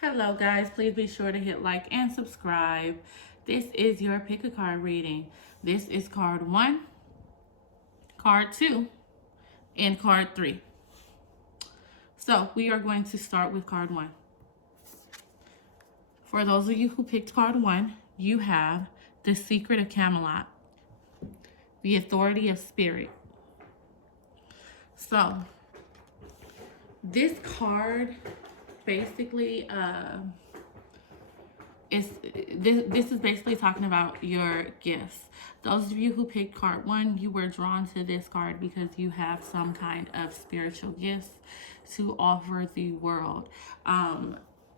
Hello guys, please be sure to hit like and subscribe. This is your pick a card reading. This is card 1, card 2, and card 3. So we are going to start with card 1. For those of you who picked card 1, you have the Secret of Camelot, the Authority of Spirit. So this card basically this is basically talking about your gifts. Those of you who picked card 1, you were drawn to this card because you have some kind of spiritual gifts to offer the world.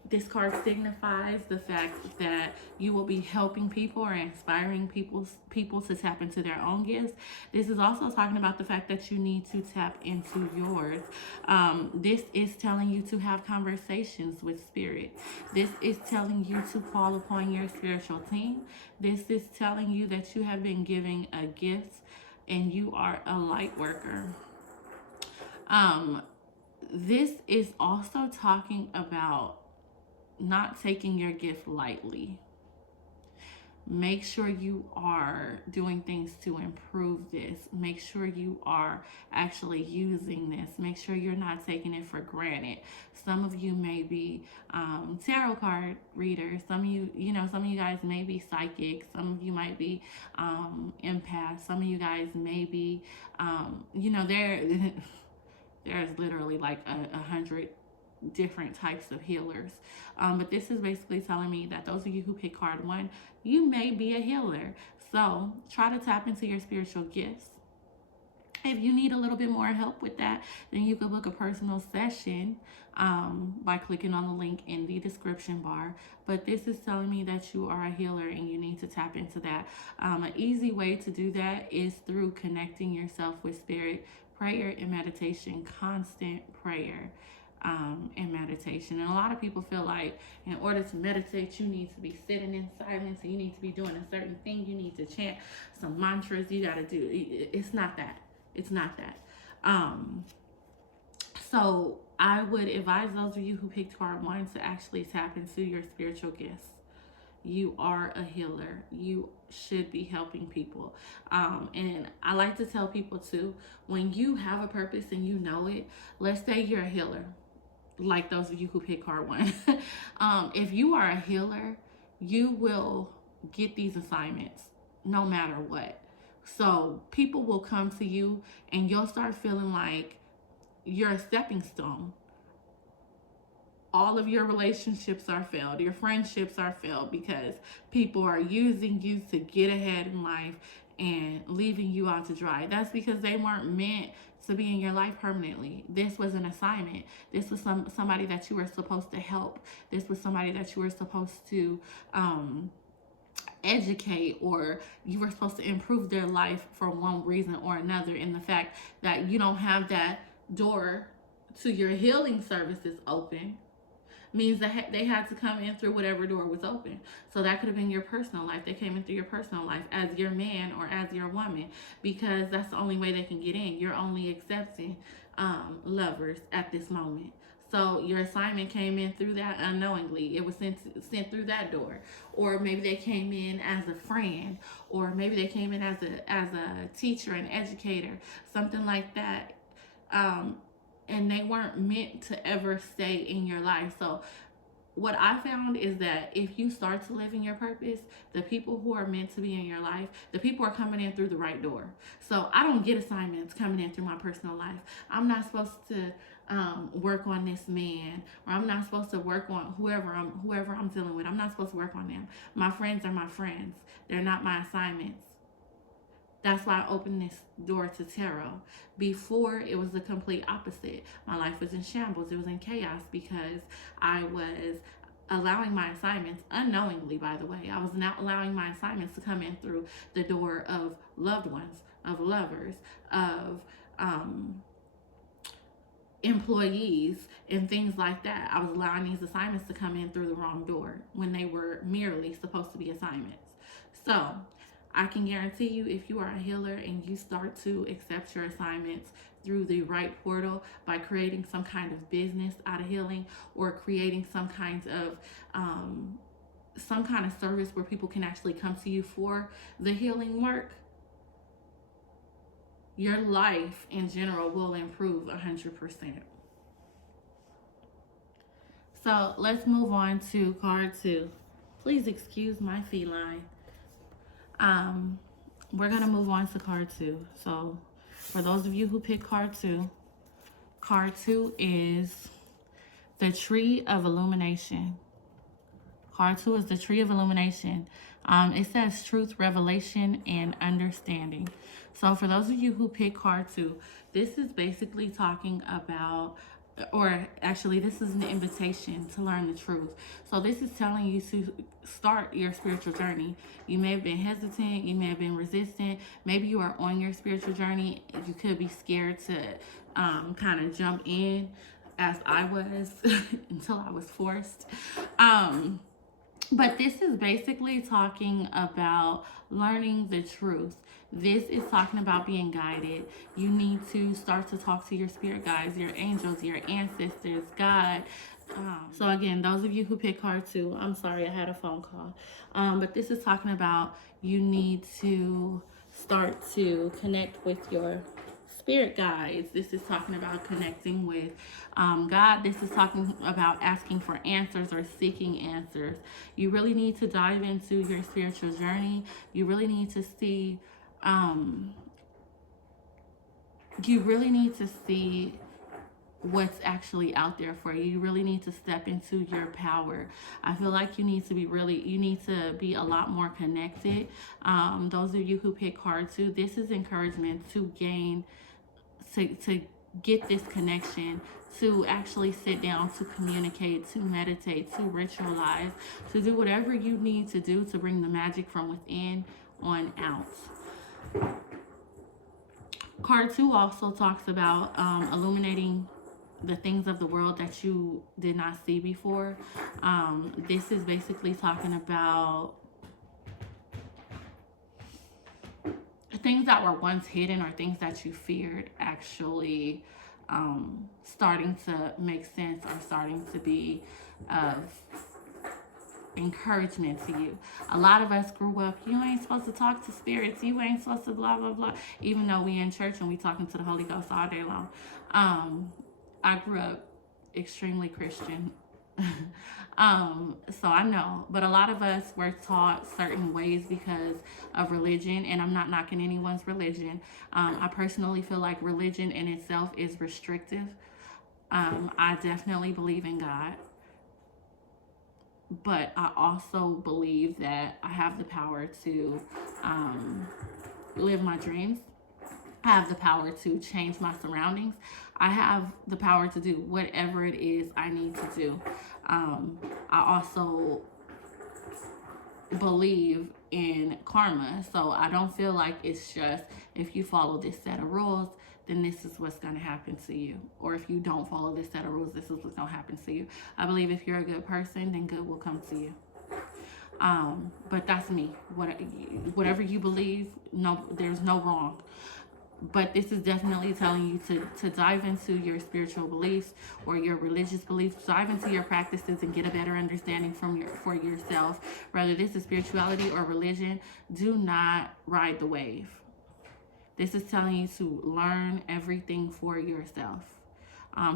This card signifies the fact that you will be helping people or inspiring people to tap into their own gifts. This is also talking about the fact that you need to tap into yours. This is telling you to have conversations with spirit. This is telling you to call upon your spiritual team. This is telling you that you have been given a gift and you are a light worker. This is also talking about not taking your gift lightly. Make sure you are doing things to improve this. Make sure you are actually using this. Make sure you're not taking it for granted. Some of you may be tarot card readers. Some of you guys may be psychic. Some of you might be empaths. Some of you guys may be, there's literally like 100 different types of healers. But this is basically telling me that those of you who pick card 1, you may be a healer. So try to tap into your spiritual gifts. If you need a little bit more help with that, then you can book a personal session by clicking on the link in the description bar. But this is telling me that you are a healer and you need to tap into that. An easy way to do that is through connecting yourself with spirit, prayer and meditation, constant prayer. And meditation. And a lot of people feel like in order to meditate, you need to be sitting in silence and you need to be doing a certain thing. You need to chant some mantras. You got to do. It's not that. It's not that. So I would advise those of you who picked card 1 to actually tap into your spiritual gifts. You are a healer. You should be helping people. And I like to tell people too, when you have a purpose and you know it, let's say you're a healer, like those of you who pick card 1. If you are a healer, you will get these assignments no matter what. So people will come to you and you'll start feeling like you're a stepping stone. All of your relationships are failed. Your friendships are failed because people are using you to get ahead in life and leaving you out to dry. That's because they weren't meant to be in your life permanently. This was an assignment. This was somebody that you were supposed to help. This was somebody that you were supposed to educate, or you were supposed to improve their life for one reason or another. And the fact that you don't have that door to your healing services open means that they had to come in through whatever door was open. So that could have been your personal life. They came in through your personal life as your man or as your woman, because that's the only way they can get in. You're only accepting lovers at this moment. So your assignment came in through that unknowingly. It was sent through that door. Or maybe they came in as a friend, or maybe they came in as a teacher, an educator, something like that. And they weren't meant to ever stay in your life. So what I found is that if you start to live in your purpose, the people who are meant to be in your life, the people are coming in through the right door. So I don't get assignments coming in through my personal life. I'm not supposed to work on this man, or I'm not supposed to work on whoever I'm dealing with. I'm not supposed to work on them. My friends are my friends. They're not my assignments. That's why I opened this door to tarot. Before, it was the complete opposite. My life was in shambles. It was in chaos because I was allowing my assignments, unknowingly, by the way, I was not allowing my assignments to come in through the door of loved ones, of lovers, of employees, and things like that. I was allowing these assignments to come in through the wrong door when they were merely supposed to be assignments. So I can guarantee you, if you are a healer and you start to accept your assignments, through the right portal by creating some kind of business out of healing, or creating some kind of service where people can actually come to you for the healing work, your life in general will improve 100%. So let's move on to card 2. Please excuse my feline. We're going to move on to card 2. So for those of you who pick card 2 is the Tree of Illumination. Card 2 is the Tree of Illumination. It says truth, revelation, and understanding. So for those of you who pick card 2, this is basically talking about, or actually this is an invitation to learn the truth. So this is telling you to start your spiritual journey. You may have been hesitant, you may have been resistant, maybe you are on your spiritual journey. You could be scared to kind of jump in, as I was until I was forced. But this is basically talking about learning the truth. This is talking about being guided. You need to start to talk to your spirit guides, your angels, your ancestors, God. So again, those of you who pick card 2, I'm sorry, I had a phone call. But this is talking about you need to start to connect with your spirit guides. This is talking about connecting with God. This is talking about asking for answers or seeking answers. You really need to dive into your spiritual journey. You really need to see what's actually out there for you. You really need to step into your power. I feel like you need to be a lot more connected. Those of you who pick card 2, this is encouragement to get this connection, to actually sit down, to communicate, to meditate, to ritualize, to do whatever you need to do to bring the magic from within on out. Card 2 also talks about illuminating the things of the world that you did not see before. This is basically talking about things that were once hidden, or things that you feared actually starting to make sense, or starting to be of encouragement to you. A lot of us grew up, you ain't supposed to talk to spirits, you ain't supposed to blah blah blah, even though we in church and we talking to the Holy Ghost all day long. I grew up extremely Christian. So I know, but a lot of us were taught certain ways because of religion, and I'm not knocking anyone's religion. I personally feel like religion in itself is restrictive. I definitely believe in God, but I also believe that I have the power to live my dreams. I have the power to change my surroundings. I have the power to do whatever it is I need to do. I also believe in karma. So I don't feel like it's just, if you follow this set of rules, then this is what's going to happen to you. Or if you don't follow this set of rules, this is what's going to happen to you. I believe if you're a good person, then good will come to you. But that's me. Whatever you believe, no, there's no wrong. But this is definitely telling you to dive into your spiritual beliefs or your religious beliefs. Dive into your practices and get a better understanding for yourself. Whether this is spirituality or religion, do not ride the wave. This is telling you to learn everything for yourself.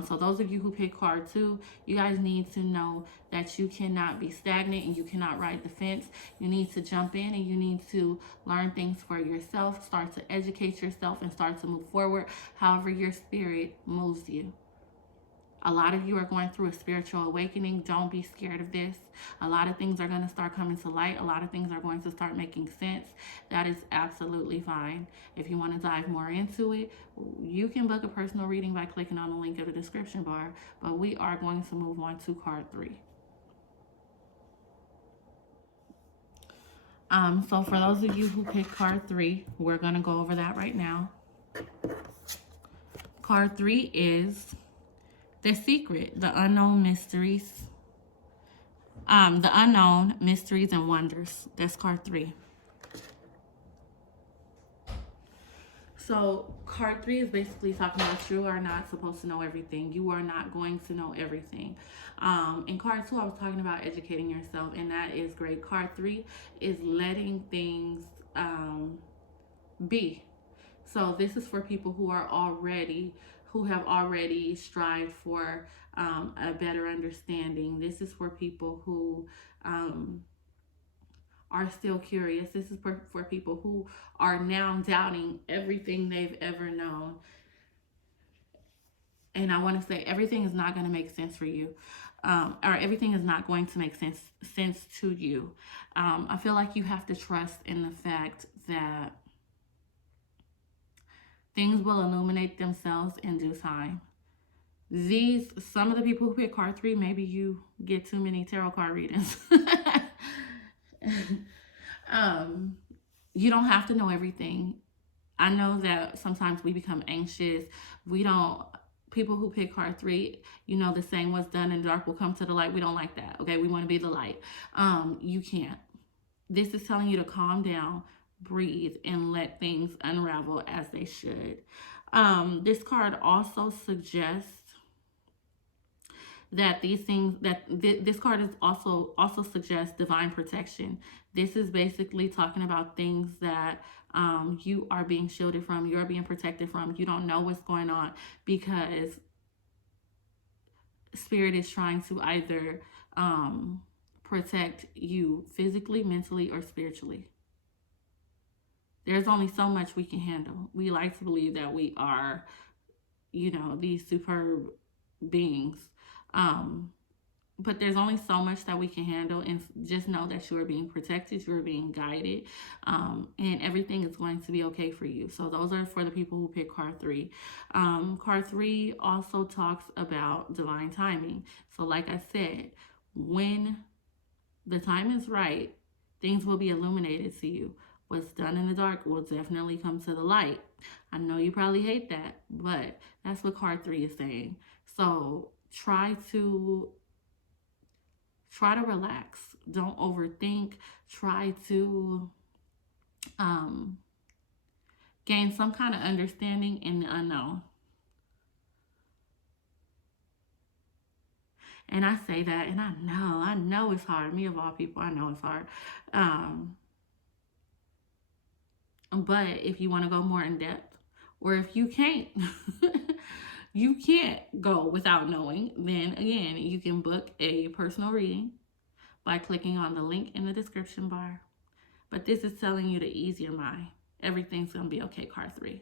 So those of you who pick card 2, you guys need to know that you cannot be stagnant and you cannot ride the fence. You need to jump in and you need to learn things for yourself, start to educate yourself, and start to move forward however your spirit moves you. A lot of you are going through a spiritual awakening. Don't be scared of this. A lot of things are going to start coming to light. A lot of things are going to start making sense. That is absolutely fine. If you want to dive more into it, you can book a personal reading by clicking on the link in the description bar. But we are going to move on to card 3. So for those of you who picked card 3, we're going to go over that right now. Card 3 is The Secret, the unknown mysteries. The unknown mysteries and wonders. That's card 3. So card 3 is basically talking about you are not supposed to know everything. You are not going to know everything. In card 2, I was talking about educating yourself, and that is great. Card 3 is letting things be. So this is for people who have already strived for a better understanding. This is for people who are still curious. This is for people who are now doubting everything they've ever known. And I want to say everything is not going to make sense for you. Or everything is not going to make sense to you. I feel like you have to trust in the fact that things will illuminate themselves in due time. Some of the people who pick card 3, maybe you get too many tarot card readings. You don't have to know everything. I know that sometimes we become anxious. People who pick card 3, the saying, what's done in the dark will come to the light. We don't like that. Okay. We want to be the light. You can't. This is telling you to calm down, breathe, and let things unravel as they should. This card also suggests that this card is also suggests divine protection. This is basically talking about things that you are being shielded from, you're being protected from. You don't know what's going on because Spirit is trying to either protect you physically, mentally, or spiritually. There's only so much we can handle. We like to believe that we are, these superb beings. But there's only so much that we can handle, and just know that you are being protected, you are being guided, and everything is going to be okay for you. So those are for the people who pick card 3. Card 3 also talks about divine timing. So like I said, when the time is right, things will be illuminated to you. What's done in the dark will definitely come to the light. I know you probably hate that, but that's what card 3 is saying. So try to relax. Don't overthink. Try to gain some kind of understanding in the unknown. And I say that, and I know it's hard. Me of all people, I know it's hard. But if you want to go more in depth, or if you can't, you can't go without knowing, then again, you can book a personal reading by clicking on the link in the description bar. But this is telling you to ease your mind. Everything's going to be okay, card 3.